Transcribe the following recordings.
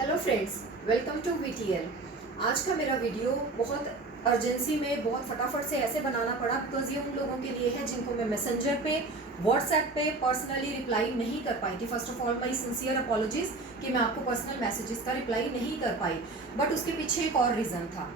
Hello friends, welcome to VTL. आज का मेरा वीडियो बहुत अर्जेंसी में बहुत फटाफट से ऐसे बनाना पड़ा बिकॉज ये उन लोगों के लिए है जिनको मैं मैसेंजर पे, व्हाट्सएप पे पर्सनली रिप्लाई नहीं कर पाई थी। First of all my sincere apologies कि मैं आपको पर्सनल मैसेजेस का रिप्लाई नहीं कर पाई, बट उसके पीछे एक और रीज़न था।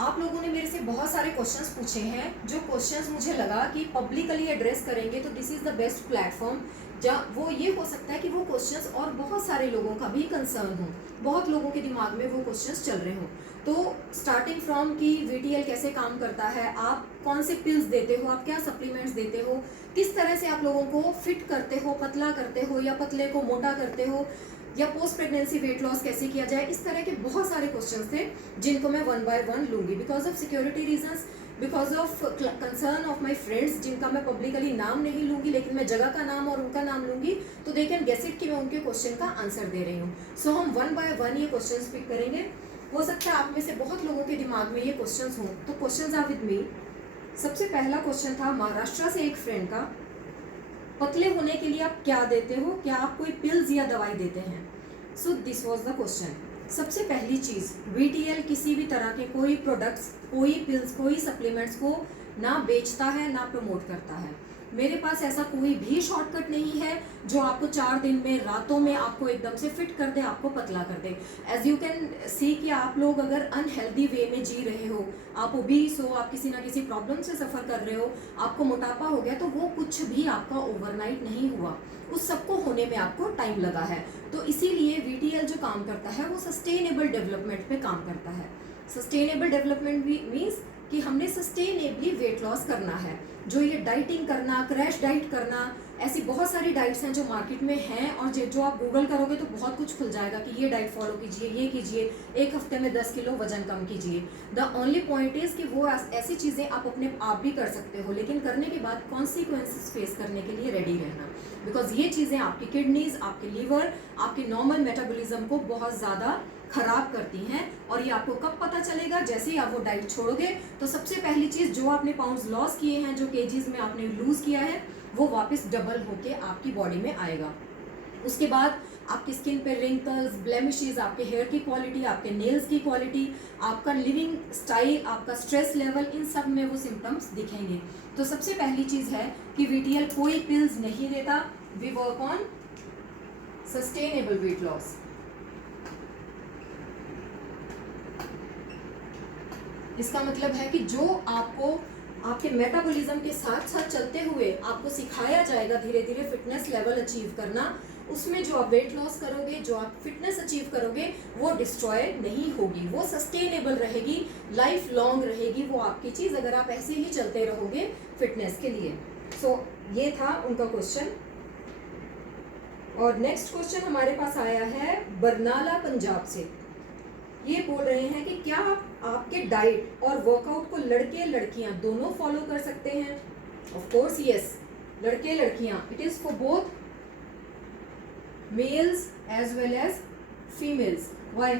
आप लोगों ने मेरे से बहुत सारे क्वेश्चंस पूछे हैं, जो क्वेश्चंस मुझे लगा कि पब्लिकली एड्रेस करेंगे तो this is the best platform जहाँ वो ये हो सकता है कि वो क्वेश्चंस और बहुत सारे लोगों का भी कंसर्न हो, बहुत लोगों के दिमाग में वो क्वेश्चंस चल रहे हों। तो स्टार्टिंग फ्रॉम कि वीटीएल कैसे काम करता है, आप कौन से पिल्स देते हो, आप क्या सप्लीमेंट्स देते हो, किस तरह से आप लोगों को फिट करते हो, पतला करते हो या पतले को मोटा करते हो, या पोस्ट प्रेगनेंसी वेट लॉस कैसे किया जाए, इस तरह के बहुत सारे क्वेश्चंस थे जिनको मैं वन बाय वन लूंगी because of security reasons, because of concern of my friends जिनका मैं पब्लिकली नाम नहीं लूंगी लेकिन मैं जगह का नाम और उनका नाम लूंगी तो दे कैन गेस इट कि मैं उनके क्वेश्चन का आंसर दे रही हूँ। सो हम वन बाय वन ये क्वेश्चन पिक करेंगे। हो सकता है आप में से बहुत लोगों के दिमाग में ये क्वेश्चन हों, तो क्वेश्चन आर विद मी। सबसे पहला क्वेश्चन था महाराष्ट्र से एक फ्रेंड का, पतले होने के लिए आप क्या देते हो, क्या आप कोई पिल्स या दवाई देते हैं? So this was the question. सबसे पहली चीज़, वीटीएल किसी भी तरह के कोई प्रोडक्ट्स, कोई पिल्स, कोई सप्लीमेंट्स को ना बेचता है ना प्रमोट करता है। मेरे पास ऐसा कोई भी शॉर्टकट नहीं है जो आपको 4 दिन में, रातों में आपको एकदम से फिट कर दे, आपको पतला कर दे। एज यू कैन सी कि आप लोग अगर अनहेल्दी वे में जी रहे हो, आप ओबीस हो, आप किसी ना किसी प्रॉब्लम से सफ़र कर रहे हो, आपको मोटापा हो गया, तो वो कुछ भी आपका ओवरनाइट नहीं हुआ, उस सबको होने में आपको टाइम लगा है। तो इसीलिए वीटीएल जो काम करता है वो सस्टेनेबल डेवलपमेंट पे काम करता है। सस्टेनेबल डेवलपमेंट भी मीन्स कि हमने सस्टेनेबली वेट लॉस करना है। जो ये डाइटिंग करना, क्रैश डाइट करना, ऐसी बहुत सारी डाइट्स हैं जो मार्केट में हैं और जो आप गूगल करोगे तो बहुत कुछ खुल जाएगा कि ये डाइट फॉलो कीजिए, ये कीजिए, एक हफ्ते में 10 किलो वजन कम कीजिए। द ओनली पॉइंट इज कि वो ऐसी चीज़ें आप अपने आप भी कर सकते हो, लेकिन करने के बाद कॉन्सिक्वेंसेस फेस करने के लिए रेडी रहना, बिकॉज ये चीज़ें आपकी किडनीज, आपके लीवर, आपके नॉर्मल मेटाबॉलिज्म को बहुत ज़्यादा खराब करती हैं। और ये आपको कब पता चलेगा? जैसे ही आप वो डाइट छोड़ोगे तो सबसे पहली चीज़, जो आपने पाउंड्स लॉस किए हैं, जो केजीज में आपने लूज किया है, वो वापस डबल होके आपकी बॉडी में आएगा। उसके बाद आपकी स्किन पे रिंकल्स, ब्लेमिशेस, आपके हेयर की क्वालिटी, आपके नेल्स की क्वालिटी, आपका लिविंग स्टाइल, आपका स्ट्रेस लेवल, इन सब में वो सिम्टम्स दिखेंगे। तो सबसे पहली चीज़ है कि वीटीएल कोई पिल्स नहीं देता। We work on sustainable weight loss. इसका मतलब है कि जो आपको आपके मेटाबॉलिज्म के साथ साथ चलते हुए आपको सिखाया जाएगा धीरे धीरे फिटनेस लेवल अचीव करना, उसमें जो आप वेट लॉस करोगे, जो आप फिटनेस अचीव करोगे, वो डिस्ट्रॉय नहीं होगी, वो सस्टेनेबल रहेगी, लाइफ लॉन्ग रहेगी वो आपकी चीज़, अगर आप ऐसे ही चलते रहोगे फिटनेस के लिए। सो ये था उनका क्वेश्चन। और नेक्स्ट क्वेश्चन हमारे पास आया है बरनाला, पंजाब से। ये बोल रहे हैं कि क्या आपके डाइट और वर्कआउट को लड़के लड़कियां दोनों फॉलो कर सकते हैं? ऑफ कोर्स यस, लड़के लड़कियां, it is for both males as well as females. Why?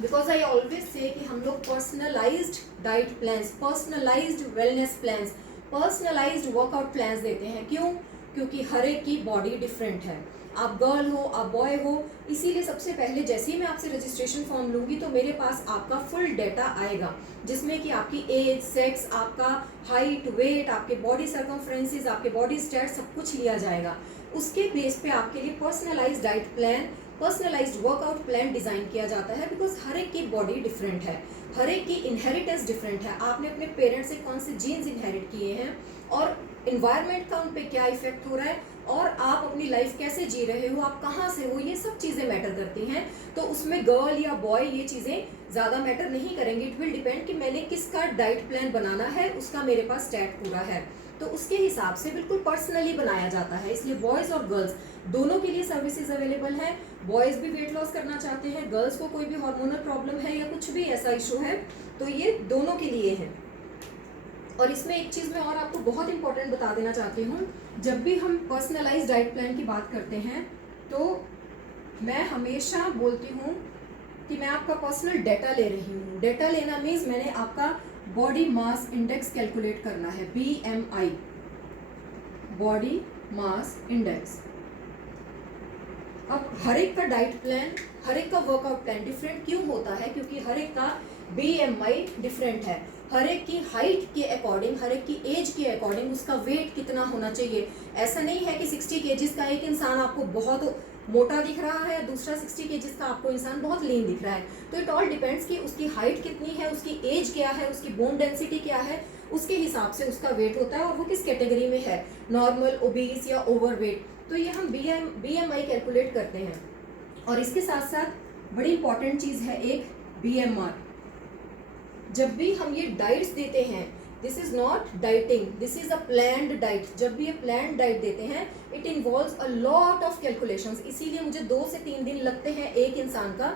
Because I always say कि हम लोग personalised diet plans, personalised wellness plans, personalised workout plans देते हैं। क्यों? क्योंकि हर एक की बॉडी डिफरेंट है, आप गर्ल हो, आप बॉय हो, इसीलिए सबसे पहले जैसे ही मैं आपसे रजिस्ट्रेशन फॉर्म लूँगी तो मेरे पास आपका फुल डेटा आएगा जिसमें कि आपकी एज, सेक्स, आपका हाइट, वेट, आपके बॉडी सर्कमफ्रेंसेस, आपके बॉडी स्टैट, सब कुछ लिया जाएगा। उसके बेस पे आपके लिए personalised diet plan, personalised workout plan design किया जाता है। बिकॉज हर एक की बॉडी डिफरेंट है, हर एक की इनहेरिटेंस डिफरेंट है। आपने अपने पेरेंट्स से कौन से जीन्स इनहेरिट किए हैं और इन्वायरमेंट का उन पे क्या इफेक्ट हो रहा है, और आप अपनी लाइफ कैसे जी रहे हो, आप कहाँ से हो, ये सब चीज़ें मैटर करती हैं। तो उसमें गर्ल या बॉय ये चीज़ें ज़्यादा मैटर नहीं करेंगी। इट विल डिपेंड कि मैंने किसका डाइट प्लान बनाना है, उसका मेरे पास स्टैट पूरा है, तो उसके हिसाब से बिल्कुल पर्सनली बनाया जाता है। इसलिए बॉयज़ और गर्ल्स दोनों के लिए सर्विसेज अवेलेबल हैं। बॉयज़ भी वेट लॉस करना चाहते हैं, गर्ल्स को कोई भी हार्मोनल प्रॉब्लम है या कुछ भी ऐसा इशू है, तो ये दोनों के लिए है। और इसमें एक चीज़ मैं और आपको बहुत इंपॉर्टेंट बता देना चाहती हूँ, जब भी हम पर्सनलाइज्ड डाइट प्लान की बात करते हैं तो मैं हमेशा बोलती हूँ कि मैं आपका पर्सनल डेटा ले रही हूँ। डेटा लेना मीन्स मैंने आपका बॉडी मास इंडेक्स कैलकुलेट करना है, BMI, बॉडी मास इंडेक्स। अब हर एक का डाइट प्लान, हर एक का वर्कआउट प्लान डिफरेंट क्यों होता है? क्योंकि हर एक का बीएमआई डिफरेंट है, हर एक की हाइट के अकॉर्डिंग, हर एक की एज के अकॉर्डिंग उसका वेट कितना होना चाहिए। ऐसा नहीं है कि 60 केजीज का एक इंसान आपको बहुत मोटा दिख रहा है, दूसरा 60 केजीज का आपको इंसान बहुत लीन दिख रहा है। तो इट ऑल डिपेंड्स कि उसकी हाइट कितनी है, उसकी एज क्या है, उसकी बोन डेंसिटी क्या है, उसके हिसाब से उसका वेट होता है और वो किस कैटेगरी में है, नॉर्मल, ओबीस या ओवरवेट। तो ये हम बीएमआई कैलकुलेट करते हैं। और इसके साथ साथ बड़ी इंपॉर्टेंट चीज़ है एक बीएमआर। जब भी हम ये डाइट्स देते हैं, this is not dieting, this is a planned diet. जब भी ये प्लान्ड डाइट देते हैं, it involves a lot of calculations. इसीलिए मुझे 2 से 3 दिन लगते हैं एक इंसान का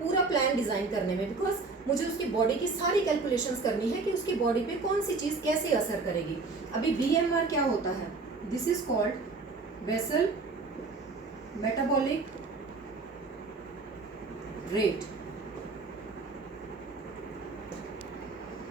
पूरा प्लान डिजाइन करने में, बिकॉज मुझे उसकी बॉडी की सारी कैलकुलेशंस करनी है कि उसकी बॉडी पे कौन सी चीज़ कैसे असर करेगी। अभी बीएमआर क्या होता है? This is called basal metabolic rate.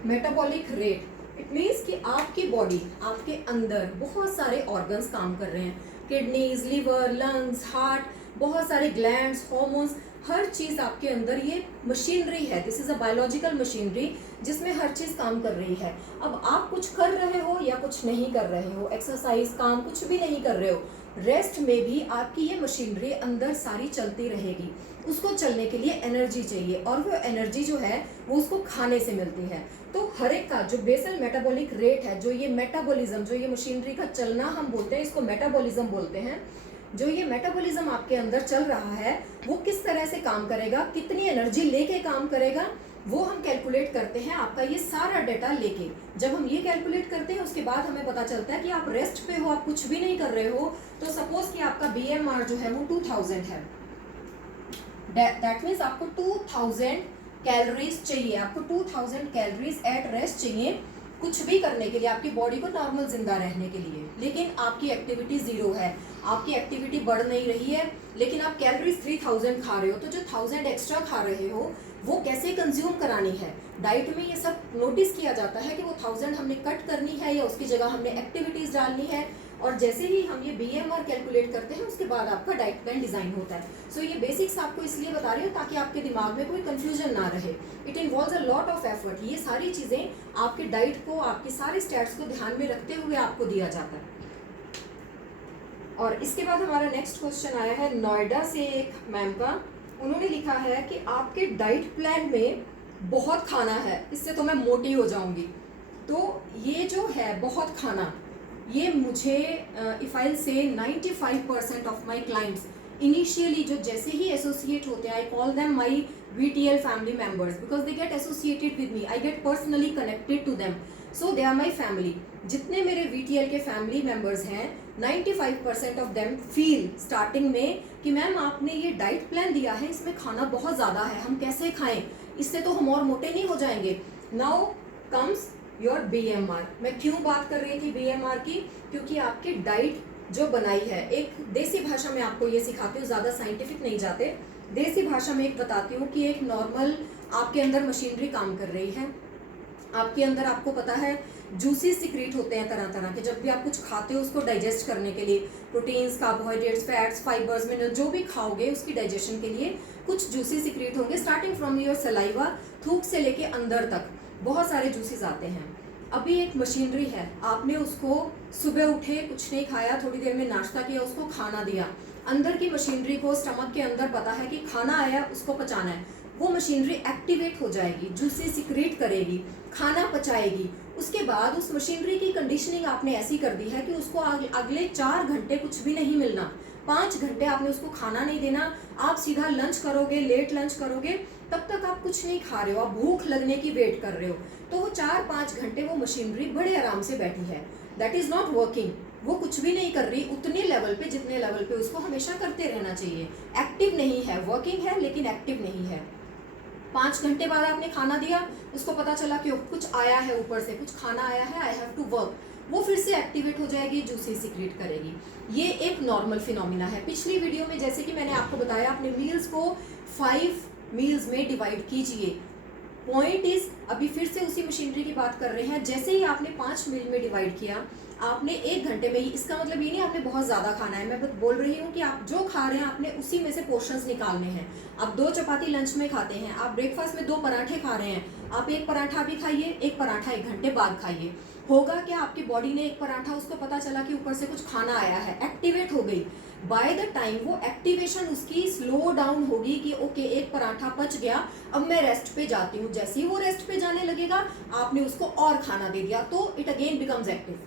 Metabolic rate it means कि आपकी बॉडी, आपके अंदर बहुत सारे ऑर्गन्स काम कर रहे हैं, किडनीज, लिवर, लंग्स, हार्ट, बहुत सारे ग्लैंड्स, हॉर्मोन्स, हर चीज़ आपके अंदर ये मशीनरी है। This is a biological machinery जिसमें हर चीज़ काम कर रही है। अब आप कुछ कर रहे हो या कुछ नहीं कर रहे हो, एक्सरसाइज, काम कुछ भी नहीं कर रहे हो, रेस्ट में भी आपकी ये मशीनरी अंदर सारी चलती रहेगी। उसको चलने के लिए एनर्जी चाहिए और वो एनर्जी जो है वो उसको खाने से मिलती है। तो हर एक का जो बेसल मेटाबॉलिक रेट है, जो ये मेटाबॉलिज्म, जो ये मशीनरी का चलना हम बोलते हैं, इसको मेटाबॉलिज्म बोलते हैं। जो ये मेटाबॉलिज्म आपके अंदर चल रहा है वो किस तरह से काम करेगा, कितनी एनर्जी लेके काम करेगा, वो हम कैलकुलेट करते हैं आपका ये सारा डेटा लेके। जब हम ये कैलकुलेट करते हैं उसके बाद हमें पता चलता है कि आप रेस्ट पे हो, आप कुछ भी नहीं कर रहे हो। तो सपोज कि आपका बीएमआर जो है वो 2000 है, दैट मीन्स आपको 2000 कैलोरीज चाहिए, आपको 2000 कैलोरीज एट रेस्ट चाहिए कुछ भी करने के लिए, आपकी बॉडी को नॉर्मल जिंदा रहने के लिए। लेकिन आपकी एक्टिविटी 0 है, आपकी एक्टिविटी बढ़ नहीं रही है, लेकिन आप कैलोरीज 3000 खा रहे हो। तो जो 1000 एक्स्ट्रा खा रहे हो वो कैसे कंज्यूम करानी है? डाइट में ये सब नोटिस किया जाता है कि वो 1000 हमने कट करनी है या उसकी जगह हमने एक्टिविटीज डालनी है। और जैसे ही हम ये बीएमआर कैलकुलेट करते हैं उसके बाद आपका डाइट प्लान डिजाइन होता है। सो ये बेसिक्स आपको इसलिए बता रही हूँ ताकि आपके दिमाग में कोई कंफ्यूजन ना रहे। It involves a lot of effort. ये सारी चीजें आपके डाइट को, आपके सारे स्टैट्स को ध्यान में रखते हुए आपको दिया जाता है। और इसके बाद हमारा नेक्स्ट क्वेश्चन आया है नोएडा से एक मैम का। उन्होंने लिखा है कि आपके डाइट प्लान में बहुत खाना है, इससे तो मैं मोटी हो जाऊंगी। तो ये जो है बहुत खाना, ये मुझे इफ आई से 95% ऑफ माई क्लाइंट्स इनिशियली जो जैसे ही एसोसिएट होते हैं, I call them my VTL family members because they get associated with me, I get personally connected to them, so they are my family. जितने मेरे VTL के family members हैं 95% of them feel starting में कि ma'am आपने ये diet plan दिया है, इसमें खाना बहुत ज़्यादा है, हम कैसे खाएं, इससे तो हम और मोटे नहीं हो जाएंगे। Now comes your BMR। मैं क्यों बात कर रही थी BMR की? क्योंकि आपकी डाइट जो बनाई है, एक देसी भाषा में आपको ये सिखाती हूँ, ज़्यादा साइंटिफिक नहीं जाते, देसी भाषा में एक बताती हूँ कि एक नॉर्मल आपके अंदर मशीनरी काम कर रही है। आपके अंदर आपको पता है जूसी सिक्रीट होते हैं तरह तरह के। जब भी आप कुछ खाते हो उसको डाइजेस्ट करने के लिए, proteins, carbohydrates, fats, fibres, mineral जो भी खाओगे उसकी डाइजेशन के लिए कुछ जूसी सिक्रीट होंगे। स्टार्टिंग फ्रॉम योर सलाइवा, थूक से लेके अंदर तक बहुत सारे जूसेस आते हैं। अभी एक मशीनरी है, आपने उसको सुबह उठे, कुछ नहीं खाया, थोड़ी देर में नाश्ता किया, उसको खाना दिया, अंदर की मशीनरी को, स्टमक के अंदर पता है कि खाना आया, उसको पचाना है, वो मशीनरी एक्टिवेट हो जाएगी, जूसेस सिक्रीट करेगी, खाना पचाएगी। उसके बाद उस मशीनरी की कंडीशनिंग आपने ऐसी कर दी है कि उसको अगले 4 घंटे कुछ भी नहीं मिलना, 5 घंटे आपने उसको खाना नहीं देना। आप सीधा लंच करोगे, लेट लंच करोगे, तब तक आप कुछ नहीं खा रहे हो, आप भूख लगने की वेट कर रहे हो। तो वो 4-5 घंटे वो मशीनरी बड़े आराम से बैठी है, दैट इज नॉट वर्किंग, वो कुछ भी नहीं कर रही उतने लेवल पे जितने लेवल पे उसको हमेशा करते रहना चाहिए। एक्टिव नहीं है, वर्किंग है लेकिन एक्टिव नहीं है। 5 घंटे बाद आपने खाना दिया, उसको पता चला कि कुछ आया है ऊपर से, कुछ खाना आया है, आई हैव टू वर्क, वो फिर से एक्टिवेट हो जाएगी, जूसेस सिक्रीट करेगी। ये एक नॉर्मल फिनोमिना है। पिछली वीडियो में जैसे कि मैंने आपको बताया, अपने मील्स को 5 मील्स में डिवाइड कीजिए। पॉइंट इज, अभी फिर से उसी मशीनरी की बात कर रहे हैं, जैसे ही आपने 5 मील में डिवाइड किया, आपने 1 घंटे में, इसका मतलब ये नहीं आपने बहुत ज़्यादा खाना है, मैं बस बोल रही हूँ कि आप जो खा रहे हैं आपने उसी में से पोर्शंस निकालने हैं। आप 2 चपाती लंच में खाते हैं, आप ब्रेकफास्ट में 2 पराठे खा रहे हैं, आप 1 पराठा भी खाइए, 1 पराठा 1 घंटे बाद खाइए। होगा क्या, आपकी बॉडी ने 1 पराठा, उसको पता चला कि ऊपर से कुछ खाना आया है, एक्टिवेट हो गई। बाय द टाइम वो एक्टिवेशन उसकी स्लो डाउन होगी कि ओके 1 पराठा पच गया, अब मैं रेस्ट पे जाती हूँ। जैसे ही वो रेस्ट पे जाने लगेगा, आपने उसको और खाना दे दिया, तो इट अगेन बिकम्स एक्टिव,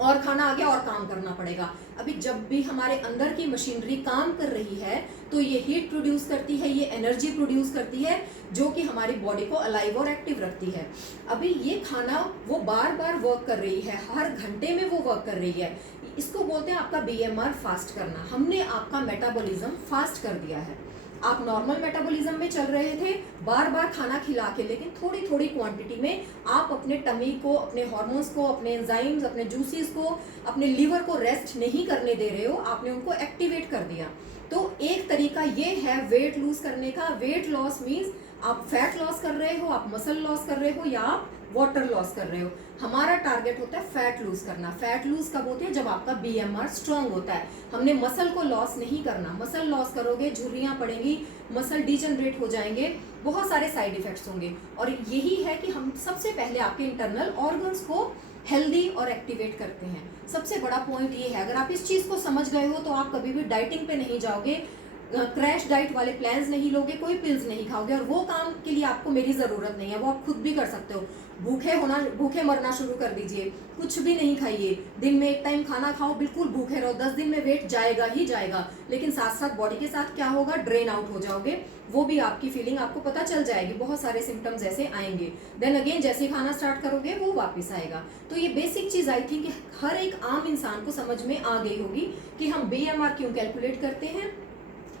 और खाना आ गया और काम करना पड़ेगा। अभी जब भी हमारे अंदर की मशीनरी काम कर रही है तो ये हीट प्रोड्यूस करती है, ये एनर्जी प्रोड्यूस करती है, जो कि हमारी बॉडी को अलाइव और एक्टिव रखती है। अभी ये खाना वो बार बार वर्क कर रही है, हर घंटे में वो वर्क कर रही है। इसको बोलते हैं आपका बीएमआर फास्ट करना। हमने आपका मेटाबॉलिज्म फास्ट कर दिया है। आप नॉर्मल मेटाबॉलिज्म में चल रहे थे, बार बार खाना खिला के, लेकिन थोड़ी थोड़ी क्वांटिटी में आप अपने टमी को, अपने हार्मोन्स को, अपने एंजाइम्स, अपने जूसेस को, अपने लीवर को रेस्ट नहीं करने दे रहे हो, आपने उनको एक्टिवेट कर दिया। तो एक तरीका ये है वेट लूज करने का। वेट लॉस मीन्स आप फैट लॉस कर रहे हो, आप मसल लॉस कर रहे हो, या आप वाटर लॉस कर रहे हो। हमारा टारगेट होता है फैट लूज करना। फैट लूज कब होती है, जब आपका बीएमआर स्ट्रांग होता है। हमने मसल को लॉस नहीं करना। मसल लॉस करोगे, झुर्रियां पड़ेंगी, मसल डिजनरेट हो जाएंगे, बहुत सारे साइड इफेक्ट्स होंगे। और यही है कि हम सबसे पहले आपके इंटरनल ऑर्गन्स को हेल्दी और एक्टिवेट करते हैं। सबसे बड़ा पॉइंट ये है, अगर आप इस चीज को समझ गए हो तो आप कभी भी डाइटिंग पे नहीं जाओगे, क्रैश डाइट वाले प्लान्स नहीं लोगे, कोई पिल्स नहीं खाओगे, और वो काम के लिए आपको मेरी जरूरत नहीं है, वो आप खुद भी कर सकते हो। भूखे मरना शुरू कर दीजिए, कुछ भी नहीं खाइए, दिन में 1 टाइम खाना खाओ, बिल्कुल भूखे रहो, 10 दिन में वेट जाएगा ही जाएगा, लेकिन साथ साथ बॉडी के साथ क्या होगा, ड्रेन आउट हो जाओगे। वो भी आपकी फीलिंग आपको पता चल जाएगी, बहुत सारे सिम्टम्स ऐसे आएंगे। देन अगेन जैसे ही खाना स्टार्ट करोगे वो वापस आएगा। तो ये बेसिक चीज आई थिंक हर एक आम इंसान को समझ में आ गई होगी कि हम बीएमआर क्यों कैलकुलेट करते हैं,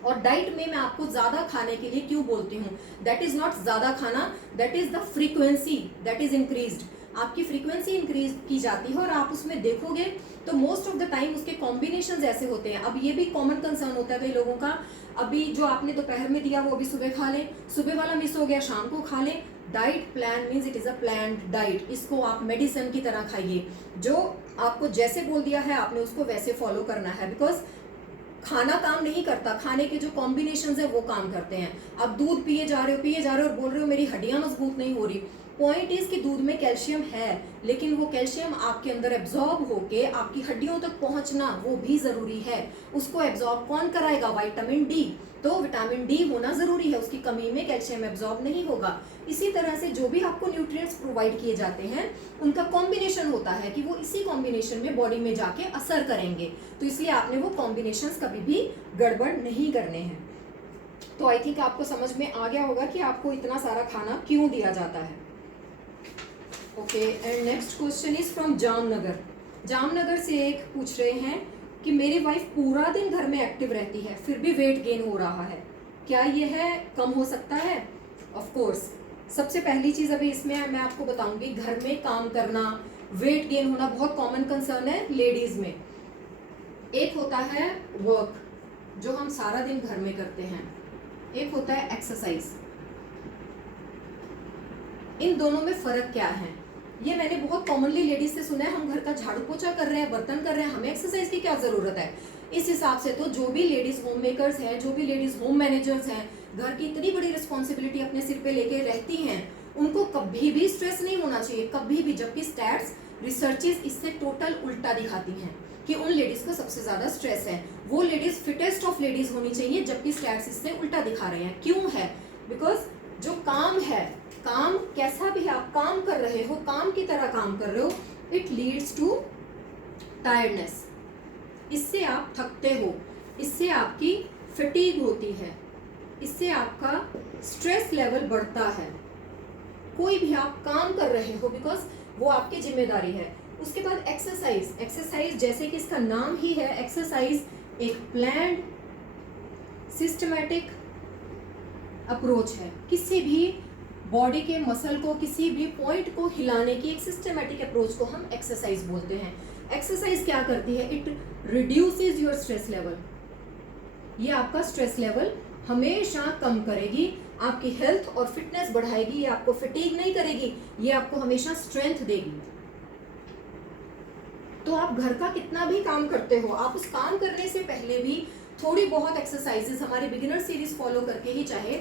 और डाइट में मैं आपको ज्यादा खाने के लिए क्यों बोलती हूँ। दैट इज नॉट ज्यादा खाना, that is the frequency that is increased. आपकी फ्रीक्वेंसी इंक्रीज की जाती है, और आप उसमें देखोगे तो मोस्ट ऑफ द टाइम उसके कॉम्बिनेशंस ऐसे होते हैं। अब ये भी कॉमन कंसर्न होता है कई लोगों का, अभी जो आपने दोपहर में दिया वो अभी सुबह खा लें, सुबह वाला मिस हो गया शाम को खा लें। Diet plan means it is a planned diet. इसको आप मेडिसिन की तरह खाइए, जो आपको जैसे बोल दिया है आपने उसको वैसे फॉलो करना है। बिकॉज खाना काम नहीं करता, खाने के जो कॉम्बिनेशंस है वो काम करते हैं। आप दूध पिए जा रहे हो और बोल रहे हो मेरी हड्डियां मजबूत नहीं हो रही। पॉइंट इज कि दूध में कैल्शियम है, लेकिन वो कैल्शियम आपके अंदर एब्जॉर्ब होके आपकी हड्डियों तक पहुंचना वो भी जरूरी है। उसको एब्जॉर्ब कौन कराएगा, विटामिन डी। तो विटामिन डी होना जरूरी है, उसकी कमी में कैल्शियम एब्जॉर्ब नहीं होगा। इसी तरह से जो भी आपको न्यूट्रिएंट्स प्रोवाइड किए जाते हैं उनका कॉम्बिनेशन होता है कि वो इसी कॉम्बिनेशन में बॉडी में जाके असर करेंगे। तो इसलिए आपने वो कॉम्बिनेशंस कभी भी गड़बड़ नहीं करने हैं। तो आई थिंक आपको समझ में आ गया होगा कि आपको इतना सारा खाना क्यों दिया जाता है। Okay, and next question is from Jamnagar. Jamnagar से एक पूछ रहे हैं कि मेरी वाइफ पूरा दिन घर में एक्टिव रहती है फिर भी वेट गेन हो रहा है, क्या ये है, कम हो सकता है? ऑफ कोर्स, सबसे पहली चीज अभी इसमें मैं आपको बताऊंगी, घर में काम करना, वेट गेन होना बहुत कॉमन कंसर्न है लेडीज में। एक होता है वर्क जो हम सारा दिन घर में करते हैं, एक होता है एक्सरसाइज। इन दोनों में फर्क क्या है, ये मैंने बहुत कॉमनली लेडीज से सुना है, हम घर का झाड़ू पोछा कर रहे हैं, बर्तन कर रहे हैं, हमें एक्सरसाइज की क्या जरूरत है। इस हिसाब से तो जो भी लेडीज होम मेकर्स हैं, जो भी लेडीज होम मैनेजर्स हैं, घर की इतनी बड़ी रिस्पॉन्सिबिलिटी अपने सिर पे लेके रहती हैं, उनको कभी भी स्ट्रेस नहीं होना चाहिए, कभी भी। जबकि स्टैट्स, रिसर्चेस इससे टोटल उल्टा दिखाती हैं कि उन लेडीज को सबसे ज्यादा स्ट्रेस है। वो लेडीज फिटेस्ट ऑफ लेडीज होनी चाहिए, जबकि स्टैट्स इससे उल्टा दिखा रहे हैं। क्यों है? बिकॉज जो काम है, काम कैसा भी आप काम कर रहे हो, काम की तरह काम कर रहे हो, इट लीड्स टू टायर्डनेस। इससे आप थकते हो, इससे आपकी फटीग होती है, इससे आपका स्ट्रेस लेवल बढ़ता है। कोई भी आप काम कर रहे हो, बिकॉज वो आपकी जिम्मेदारी है। उसके बाद एक्सरसाइज। एक्सरसाइज जैसे कि इसका नाम ही है, एक्सरसाइज एक प्लान्ड सिस्टमैटिक अप्रोच है। किसी भी बॉडी के मसल को, किसी भी पॉइंट को हिलाने की एक सिस्टमैटिक अप्रोच को हम एक्सरसाइज बोलते हैं। एक्सरसाइज क्या करती है? It reduces your stress level. ये आपका स्ट्रेस लेवल हमेशा कम करेगी, आपकी हेल्थ और फिटनेस बढ़ाएगी, ये आपको फटीग नहीं करेगी, ये आपको हमेशा स्ट्रेंथ देगी। तो आप घर का कितना भी काम करते हो, आप उस काम करने से पहले भी थोड़ी बहुत एक्सरसाइजेस हमारे बिगिनर सीरीज फॉलो करके ही चाहे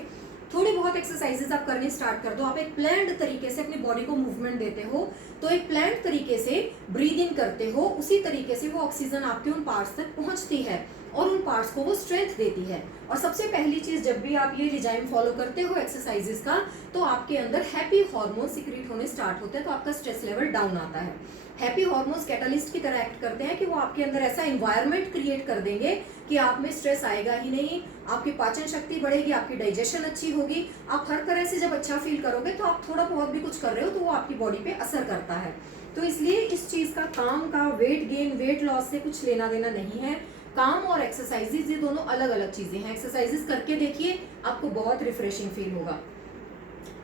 थोड़ी बहुत एक्सरसाइजेस आप करनी स्टार्ट कर दो। आप एक प्लान्ड तरीके से अपनी बॉडी को मूवमेंट देते हो, तो एक प्लान्ड तरीके से ब्रीद इन करते हो, उसी तरीके से वो ऑक्सीजन आपके उन पार्ट्स तक पहुंचती है और उन पार्ट्स को वो स्ट्रेंथ देती है। और सबसे पहली चीज, जब भी आप ये रिजाइम फॉलो करते हो एक्सरसाइजेस का, तो आपके अंदर हैप्पी हार्मोन सीक्रेट होने स्टार्ट होते हैं, तो आपका स्ट्रेस लेवल डाउन आता है। हैप्पी हार्मोन्स कैटालिस्ट की तरह एक्ट करते हैं कि वो आपके अंदर ऐसा इन्वायरमेंट क्रिएट कर देंगे कि आप में स्ट्रेस आएगा ही नहीं, आपकी पाचन शक्ति बढ़ेगी, आपकी डाइजेशन अच्छी होगी, आप हर तरह से जब अच्छा फील करोगे तो आप थोड़ा बहुत भी कुछ कर रहे हो तो वो आपकी बॉडी पे असर करता है। तो इसलिए इस चीज का काम का वेट गेन वेट लॉस से कुछ लेना देना नहीं है। काम और एक्सरसाइजेज ये दोनों अलग अलग चीजें हैं। एक्सरसाइजेज करके देखिए, आपको बहुत रिफ्रेशिंग फील होगा।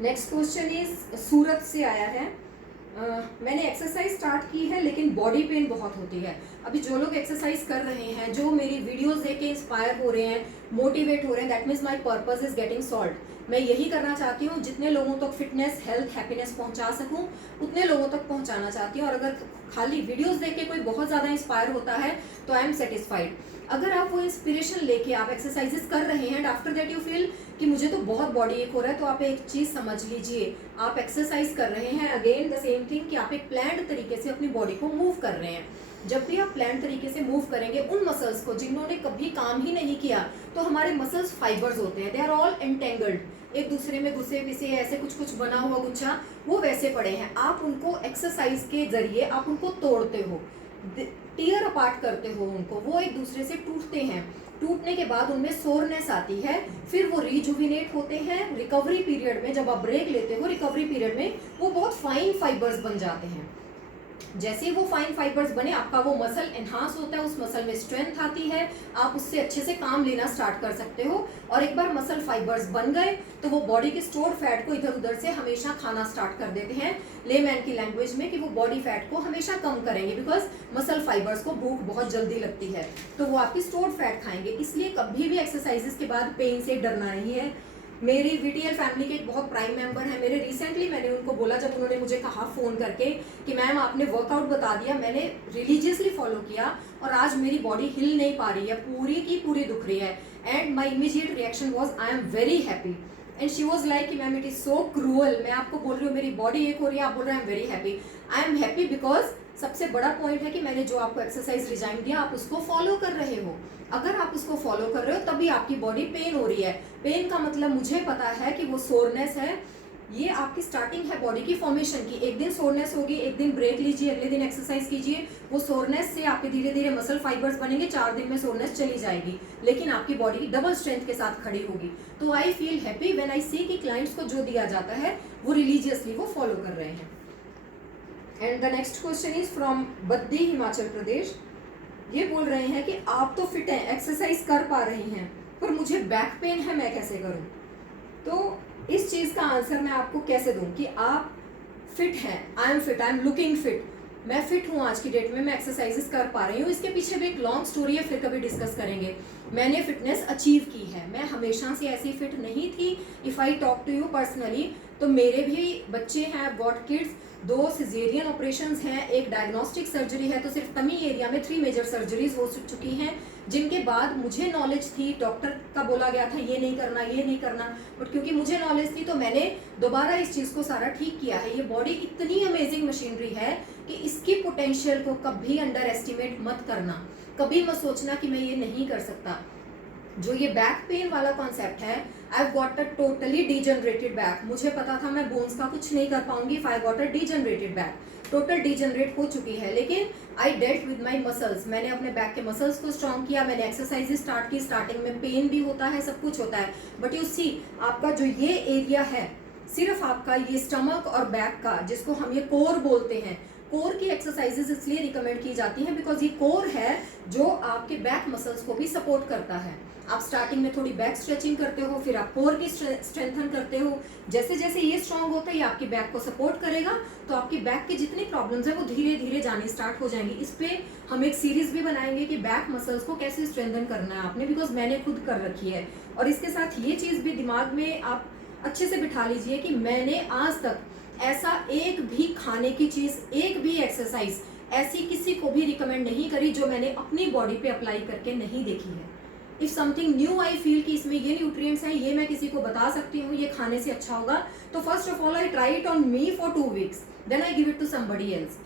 नेक्स्ट क्वेश्चन इज सूरत से आया है। मैंने एक्सरसाइज स्टार्ट की है लेकिन बॉडी पेन बहुत होती है। अभी जो लोग एक्सरसाइज कर रहे हैं, जो मेरी वीडियोस देख के इंस्पायर हो रहे हैं, मोटिवेट हो रहे हैं, that means my purpose is getting solved. मैं यही करना चाहती हूँ, जितने लोगों तक फिटनेस हेल्थ हैप्पीनेस पहुंचा सकूं उतने लोगों तक पहुंचाना चाहती हूँ। और अगर खाली वीडियोस देख के कोई बहुत ज़्यादा इंस्पायर होता है तो आई एम सेटिस्फाइड। अगर आप वो इंस्पिरेशन लेके आप एक्सरसाइजेस कर रहे हैं and after that you feel कि मुझे तो बहुत बॉडी एक हो रहा है, तो आप एक चीज़ समझ लीजिए, आप एक्सरसाइज कर रहे हैं। अगेन द सेम थिंग कि आप एक प्लान्ड तरीके से अपनी बॉडी को मूव कर रहे हैं। जब भी आप प्लान तरीके से मूव करेंगे, उन मसल्स को जिन्होंने कभी काम ही नहीं किया, तो हमारे मसल्स फाइबर्स होते हैं, दे आर ऑल एंटेंगल्ड, एक दूसरे में घुसे पिसे ऐसे कुछ कुछ बना हुआ गुच्छा वो वैसे पड़े हैं। आप उनको एक्सरसाइज के जरिए आप उनको तोड़ते हो, टीयर अपार्ट करते हो उनको, वो एक दूसरे से टूटते हैं। टूटने के बाद उनमें सोरनेस आती है, फिर वो रिजुविनेट होते हैं। रिकवरी पीरियड में जब आप ब्रेक लेते हो, रिकवरी पीरियड में वो बहुत फाइन फाइबर्स बन जाते हैं। जैसे वो फाइन फाइबर्स बने, आपका वो मसल एनहांस होता है, उस मसल में स्ट्रेंथ आती है, आप उससे अच्छे से काम लेना स्टार्ट कर सकते हो। और एक बार मसल फाइबर्स बन गए तो वो बॉडी के स्टोर्ड फैट को इधर उधर से हमेशा खाना स्टार्ट कर देते हैं, लेमैन की लैंग्वेज में, कि वो बॉडी फैट को हमेशा कम करेंगे, बिकॉज मसल फाइबर्स को भूख बहुत जल्दी लगती है, तो वो आपकी स्टोर्ड फैट खाएंगे। इसलिए कभी भी एक्सरसाइजेस के बाद पेन से डरना नहीं है। मेरी वीटीएल फैमिली के एक बहुत प्राइम मेंबर है मेरे, रिसेंटली मैंने उनको बोला, जब उन्होंने मुझे कहा फ़ोन करके कि मैम आपने वर्कआउट बता दिया, मैंने रिलीजियसली फॉलो किया और आज मेरी बॉडी हिल नहीं पा रही है, पूरी की पूरी दुख रही है। And my immediate reaction was I am very happy and she was like कि ma'am it is so cruel, मैं आपको बोल रही हूँ मेरी बॉडी एक हो रही है, आप बोल रहे हैं आई am very happy. I am happy because सबसे बड़ा पॉइंट है कि मैंने जो आपको एक्सरसाइज रिजाइन दिया आप उसको फॉलो कर रहे हो। अगर आप उसको फॉलो कर रहे हो तभी आपकी बॉडी पेन हो रही है। पेन का मतलब मुझे पता है कि वो सोरनेस है, ये आपकी स्टार्टिंग है बॉडी की फॉर्मेशन की। एक दिन सोरनेस होगी, एक दिन ब्रेक लीजिए, अगले दिन एक्सरसाइज कीजिए, वो सोरनेस से आपके धीरे धीरे मसल फाइबर्स बनेंगे, 4 दिन में सोरनेस चली जाएगी, लेकिन आपकी बॉडी डबल स्ट्रेंथ के साथ खड़ी होगी। तो I feel happy when I see कि क्लाइंट्स को जो दिया जाता है वो रिलीजियसली वो फॉलो कर रहे हैं। And the next question is from Baddi Himachal Pradesh. ये बोल रहे हैं कि आप तो फिट हैं, एक्सरसाइज कर पा रही हैं, पर मुझे बैक पेन है, मैं कैसे करूं? तो इस चीज़ का आंसर मैं आपको कैसे दूं कि आप फिट हैं। I am fit, I am looking fit, मैं फिट हूँ आज की डेट में, मैं एक्सरसाइजेस कर पा रही हूँ। इसके पीछे भी एक लॉन्ग स्टोरी है, फिर कभी डिस्कस करेंगे। मैंने फिटनेस अचीव की है, मैं हमेशा से ऐसी फिट नहीं थी। If I talk to you personally, तो मेरे भी बच्चे हैं, गॉट किड्स, 2 सिजेरियन ऑपरेशंस हैं, एक डायग्नोस्टिक सर्जरी है, तो सिर्फ तमी एरिया में 3 मेजर सर्जरीज हो चुकी हैं, जिनके बाद मुझे नॉलेज थी, डॉक्टर का बोला गया था ये नहीं करना ये नहीं करना, बट क्योंकि मुझे नॉलेज थी तो मैंने दोबारा इस चीज़ को सारा ठीक किया है। ये बॉडी इतनी अमेजिंग मशीनरी है कि इसकी पोटेंशियल को कभी अंडर एस्टिमेट मत करना, कभी मत सोचना कि मैं ये नहीं कर सकता। जो ये बैक पेन वाला कॉन्सेप्ट है, I got a totally degenerated back, मुझे पता था मैं बोन्स का कुछ नहीं कर पाऊंगी, if I got a degenerated back, total degenerate हो चुकी है, लेकिन I dealt with my muscles, मैंने अपने बैक के मसल्स को स्ट्रॉन्ग किया, मैंने एक्सरसाइज स्टार्ट की, स्टार्टिंग में पेन भी होता है, सब कुछ होता है, बट यू सी आपका जो ये एरिया है, सिर्फ आपका ये स्टमक और बैक का, जिसको हम ये कोर बोलते हैं, कोर की एक्सरसाइजेज इसलिए रिकमेंड की जाती हैं बिकॉज ये कोर है जो आपके बैक मसल्स को भी सपोर्ट करता है। आप स्टार्टिंग में थोड़ी बैक स्ट्रेचिंग करते हो, फिर आप कोर की स्ट्रेंथन करते हो, जैसे जैसे ये स्ट्रांग होता है ये आपकी बैक को सपोर्ट करेगा, तो आपकी बैक की जितनी प्रॉब्लम्स है वो धीरे धीरे जानी स्टार्ट हो जाएंगी। इस पे हम एक सीरीज भी बनाएंगे कि बैक मसल्स को कैसे स्ट्रेंथन करना है आपने, बिकॉज मैंने खुद कर रखी है। और इसके साथ ये चीज़ भी दिमाग में आप अच्छे से बिठा लीजिए कि मैंने आज तक ऐसा एक भी खाने की चीज़, एक भी एक्सरसाइज ऐसी किसी को भी रिकमेंड नहीं करी जो मैंने अपनी बॉडी पे अप्लाई करके नहीं देखी है। If something new I feel कि इसमें ये न्यूट्रिएंट्स हैं, ये मैं किसी को बता सकती हूँ, ये खाने से अच्छा होगा, तो first of all I try it on me for 2 weeks, then I give it to somebody else.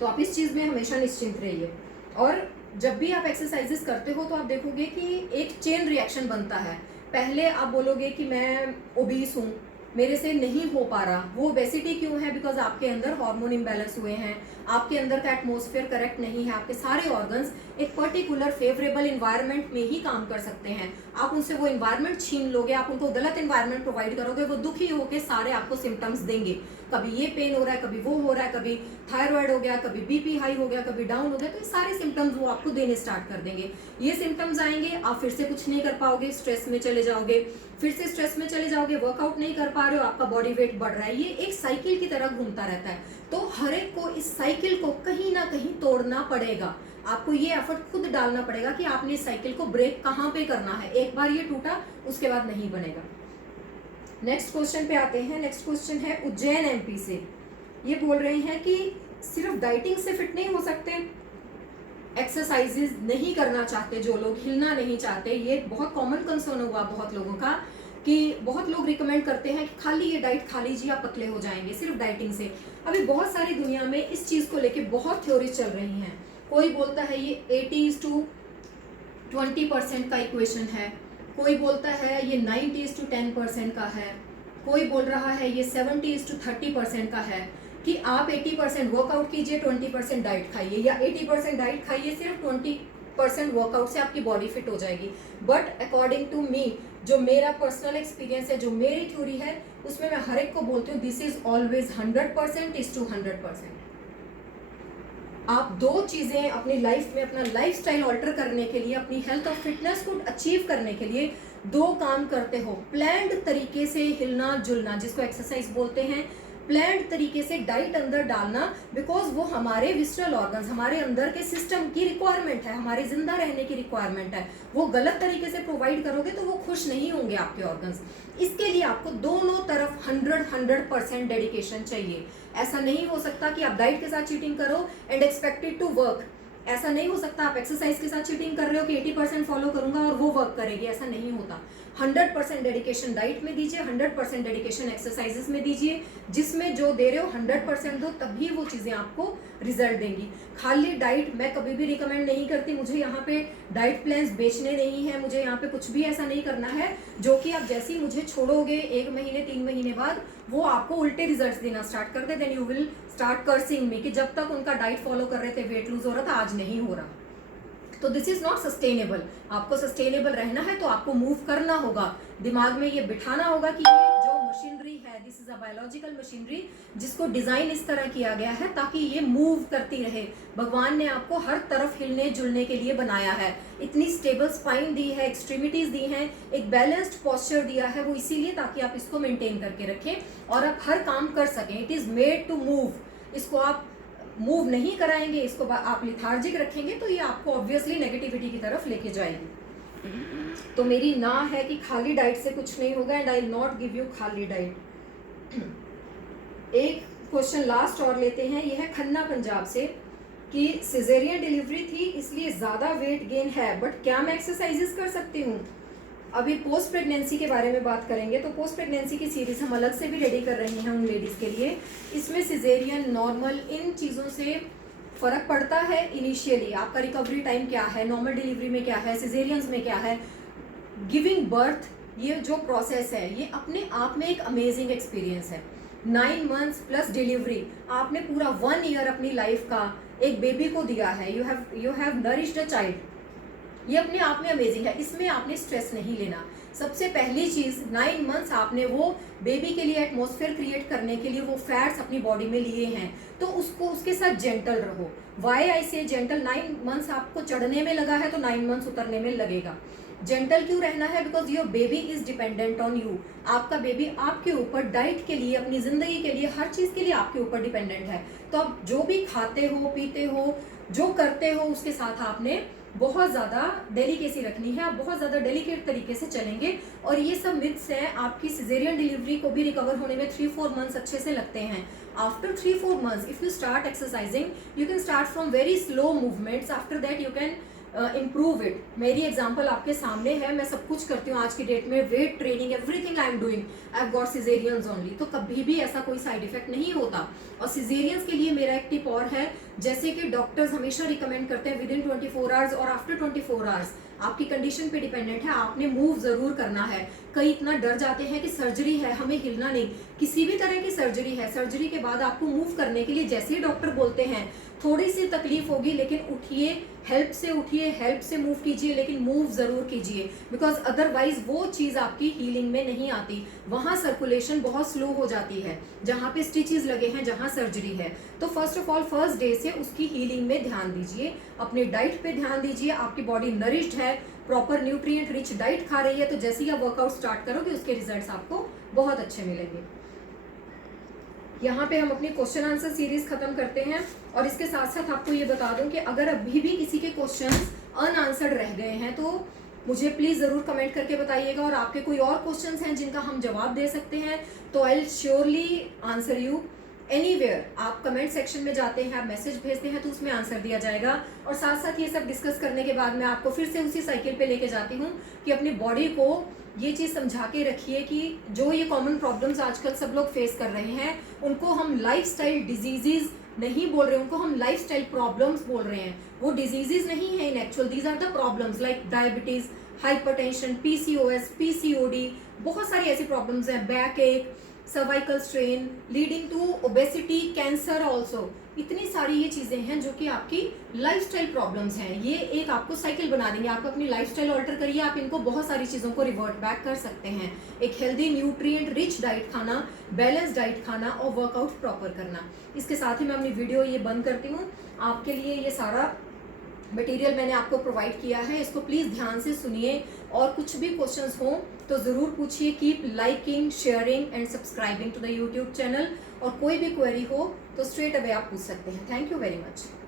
तो आप इस चीज़ में हमेशा निश्चिंत रहिए। और जब भी आप एक्सरसाइजेस करते हो तो आप देखोगे कि एक चेन रिएक्शन बनता है। पहले आप बोलोगे कि मैं ओबीस हूँ, मेरे से नहीं हो पा रहा। वो ओबेसिटी क्यों है? बिकॉज आपके अंदर हार्मोन इम्बैलेंस हुए हैं, आपके अंदर का एटमॉस्फेयर करेक्ट नहीं है, आपके सारे ऑर्गन्स एक पर्टिकुलर फेवरेबल इन्वायरमेंट में ही काम कर सकते हैं। आप उनसे वो इन्वायरमेंट छीन लोगे, आप उनको गलत इन्वायरमेंट प्रोवाइड करोगे, वो दुखी होकर सारे आपको सिम्टम्स देंगे। कभी ये पेन हो रहा है, कभी वो हो रहा है, कभी थायराइड हो गया, कभी बीपी हाई हो गया, कभी डाउन हो गया, तो ये सारे सिम्टम्स वो आपको देने स्टार्ट कर देंगे। ये सिम्टम्स आएंगे, आप फिर से कुछ नहीं कर पाओगे, स्ट्रेस में चले जाओगे, फिर से स्ट्रेस में चले जाओगे, वर्कआउट नहीं कर पा रहे हो, आपका बॉडी वेट बढ़ रहा है। ये एक साइकिल की तरह घूमता रहता है। तो हर एक को इस साइकिल को कहीं ना कहीं तोड़ना पड़ेगा। आपको ये एफर्ट खुद डालना पड़ेगा कि आपने इस साइकिल को ब्रेक कहाँ पे करना है। एक बार ये टूटा, उसके बाद नहीं बनेगा। नेक्स्ट क्वेश्चन पे आते हैं। नेक्स्ट क्वेश्चन है उज्जैन एमपी से। ये बोल रहे हैं कि सिर्फ डाइटिंग से फिट नहीं हो सकते, एक्सरसाइजेज नहीं करना चाहते जो लोग, हिलना नहीं चाहते। ये बहुत कॉमन कंसर्न हुआ बहुत लोगों का कि बहुत लोग रिकमेंड करते हैं कि खाली ये डाइट खा लीजिए, आप पतले हो जाएंगे सिर्फ डाइटिंग से। अभी बहुत सारी दुनिया में इस चीज़ को लेके बहुत थ्योरीज चल रही हैं। कोई बोलता है ये 80:20% का इक्वेशन है, कोई बोलता है ये 90:10% का है, कोई बोल रहा है ये 70:30% का है कि आप 80% वर्कआउट कीजिए, 20% डाइट खाइए, या 80% डाइट खाइए, सिर्फ 20% वर्कआउट से आपकी बॉडी फिट हो जाएगी। बट अकॉर्डिंग टू मी, जो मेरा पर्सनल एक्सपीरियंस है, जो मेरी थ्योरी है, उसमें मैं हर एक को बोलती हूँ दिस इज ऑलवेज 100%:100%। आप दो चीज़ें अपनी लाइफ में, अपना लाइफस्टाइल ऑल्टर करने के लिए, अपनी हेल्थ और फिटनेस को अचीव करने के लिए दो काम करते हो। प्लान्ड तरीके से हिलना जुलना, जिसको एक्सरसाइज बोलते हैं, प्लान्ड तरीके से डाइट अंदर डालना, बिकॉज वो हमारे विस्ट्रल ऑर्गन्स, हमारे अंदर के सिस्टम की रिक्वायरमेंट है, हमारे जिंदा रहने की रिक्वायरमेंट है। वो गलत तरीके से प्रोवाइड करोगे तो वो खुश नहीं होंगे आपके ऑर्गन्स। इसके लिए आपको दोनों तरफ 100% डेडिकेशन चाहिए। ऐसा नहीं हो सकता कि आप डाइट के साथ चीटिंग करो एंड एक्सपेक्टेड टू वर्क। ऐसा नहीं हो सकता आप एक्सरसाइज के साथ चीटिंग कर रहे हो कि 80% फॉलो करूंगा और वो वर्क करेगी, ऐसा नहीं होता। 100% डेडिकेशन डाइट में दीजिए, 100% डेडिकेशन एक्सरसाइजेस में दीजिए। जिसमें जो दे रहे हो 100% दो, तभी वो चीज़ें आपको रिजल्ट देंगी। खाली डाइट मैं कभी भी रिकमेंड नहीं करती। मुझे यहाँ पे डाइट प्लान्स बेचने नहीं है, मुझे यहाँ पे कुछ भी ऐसा नहीं करना है जो कि आप जैसे ही मुझे छोड़ोगे 1 महीने 3 महीने बाद वो आपको उल्टे रिजल्ट्स देना स्टार्ट कर दे, then you will start cursing me कि जब तक उनका डाइट फॉलो कर रहे थे वेट लूज हो रहा था, आज नहीं हो रहा। तो दिस इज नॉट सस्टेनेबल। आपको सस्टेनेबल रहना है तो आपको मूव करना होगा, दिमाग में ये बिठाना होगा कि ये जो मशीनरी है, this is a biological machinery, जिसको डिजाइन इस तरह किया गया है ताकि ये मूव करती रहे। भगवान ने आपको हर तरफ हिलने जुलने के लिए बनाया है, इतनी स्टेबल स्पाइन दी है, एक्सट्रीमिटीज दी हैं, एक बैलेंस्ड पोस्चर दिया है, वो इसीलिए ताकि आप इसको मेंटेन करके रखें और आप हर काम कर सकें। It is made to move. इसको आप मूव नहीं कराएंगे, इसको आप लिथार्जिक रखेंगे तो ये आपको ऑब्वियसली नेगेटिविटी की तरफ लेके जाएगी। तो मेरी ना है कि खाली डाइट से कुछ नहीं होगा and I will not give you खाली डाइट। एक क्वेश्चन लास्ट और लेते हैं। यह है खन्ना पंजाब से कि सिजेरियन डिलीवरी थी इसलिए ज़्यादा वेट गेन है, बट क्या मैं एक्सरसाइजेस कर सकती हूँ? अभी पोस्ट प्रेगनेंसी के बारे में बात करेंगे तो पोस्ट प्रेगनेंसी की सीरीज हम अलग से भी रेडी कर रहे हैं उन लेडीज़ के लिए। इसमें सिजेरियन, नॉर्मल, इन चीज़ों से फ़र्क पड़ता है। इनिशियली आपका रिकवरी टाइम क्या है, नॉर्मल डिलीवरी में क्या है, सिजेरियंस में क्या है, गिविंग बर्थ, ये जो प्रोसेस है ये अपने आप में एक अमेजिंग एक्सपीरियंस है। 9 months प्लस डिलीवरी, आपने पूरा 1 year अपनी लाइफ का एक बेबी को दिया है। You have nourished a child. ये अपने आप में अमेजिंग है, इसमें आपने स्ट्रेस नहीं लेना। सबसे पहली चीज़, 9 months आपने वो बेबी के लिए एटमॉस्फेयर क्रिएट करने के लिए वो फैट्स अपनी बॉडी में लिए हैं, तो उसको उसके साथ जेंटल रहो। वाई आई से जेंटल? 9 months आपको चढ़ने में लगा है तो 9 months उतरने में लगेगा। जेंटल क्यों रहना है? Because your baby is dependent on you. आपका बेबी आपके ऊपर डाइट के लिए, अपनी ज़िंदगी के लिए, हर चीज़ के लिए आपके ऊपर डिपेंडेंट है। तो आप जो भी खाते हो, पीते हो, जो करते हो, उसके साथ आपने बहुत ज़्यादा डेलिकेसी रखनी है, आप बहुत ज़्यादा डेलिकेट तरीके से चलेंगे। और ये सब मिथ्स हैं, आपकी सिजेरियन डिलीवरी को भी रिकवर होने में 3-4 मंथ्स अच्छे से लगते हैं। After 3-4 months if you start exercising, you can start from very slow movements, after that you can improve it. मेरी एग्जाम्पल आपके सामने है, मैं सब कुछ करती हूँ आज की डेट में, weight training, everything I am doing, I have got caesareans only, तो कभी भी ऐसा कोई साइड इफेक्ट नहीं होता। और सिजेरियंस के लिए मेरा एक टिप और है, जैसे कि डॉक्टर्स हमेशा रिकमेंड करते हैं विद इन 24 आवर्स और आफ्टर 24 आवर्स, आपकी कंडीशन पे डिपेंडेंट है, आपने मूव जरूर करना है। कई इतना डर जाते हैं कि सर्जरी है, हमें हिलना नहीं, किसी भी तरह की सर्जरी है, सर्जरी के बाद आपको मूव करने के लिए जैसे ही डॉक्टर बोलते हैं थोड़ी सी तकलीफ होगी, लेकिन उठिए, उठिए, हेल्प से मूव कीजिए, लेकिन मूव जरूर कीजिए, बिकॉज अदरवाइज वो चीज आपकी हीलिंग में नहीं आती, वहां सर्कुलेशन बहुत स्लो हो जाती है, जहां पे स्टिचेस लगे हैं, जहां सर्जरी है। तो first of all first day से उसकी हीलिंग में ध्यान दीजिए, अपने डाइट पे ध्यान दीजिए, आपकी बॉडी नरिश्ड है, प्रॉपर न्यूट्रिएंट रिच डाइट खा रही है, तो जैसे ही आप वर्कआउट स्टार्ट करोगे उसके रिजल्ट्स आपको बहुत अच्छे मिलेंगे। यहाँ पे हम अपनी क्वेश्चन आंसर सीरीज खत्म करते हैं, और इसके साथ साथ आपको ये बता दूं कि अगर अभी भी किसी के क्वेश्चंस अनआंसर्ड रह गए हैं तो मुझे प्लीज जरूर कमेंट करके बताइएगा, और आपके कोई और क्वेश्चंस हैं जिनका हम जवाब दे सकते हैं तो I will surely answer you anywhere. आप कमेंट सेक्शन में जाते हैं, आप मैसेज भेजते हैं तो उसमें आंसर दिया जाएगा। और साथ साथ ये सब डिस्कस करने के बाद मैं आपको फिर से उसी साइकिल पे लेके जाती हूँ कि अपनी बॉडी को ये चीज़ समझा के रखिए कि जो ये कॉमन प्रॉब्लम्स आजकल सब लोग फेस कर रहे हैं उनको हम लाइफस्टाइल डिजीजेज नहीं बोल रहे, उनको हम लाइफस्टाइल प्रॉब्लम्स बोल रहे हैं। वो डिजीजेज नहीं है in actual, these are the problems like diabetes, hypertension, PCOS, PCOD, बहुत सारी ऐसी प्रॉब्लम्स हैं, backache, cervical strain leading to obesity, cancer also, इतनी सारी ये चीजें हैं जो कि आपकी लाइफस्टाइल प्रॉब्लम्स हैं। ये एक आपको साइकिल बना देंगे, आप अपनी लाइफस्टाइल ऑल्टर करिए, आप इनको बहुत सारी चीजों को रिवर्ट बैक कर सकते हैं। एक हेल्दी न्यूट्रिएंट रिच डाइट खाना, बैलेंस डाइट खाना और वर्कआउट प्रॉपर करना। इसके साथ ही मैं अपनी वीडियो ये बंद करती हूँ। आपके लिए ये सारा मटेरियल मैंने आपको प्रोवाइड किया है, इसको प्लीज ध्यान से सुनिए, और कुछ भी क्वेश्चंस हो तो जरूर पूछिए। Keep liking, sharing and subscribing to the YouTube channel, और कोई भी क्वेरी हो तो स्ट्रेट अवे आप पूछ सकते हैं। Thank you very much.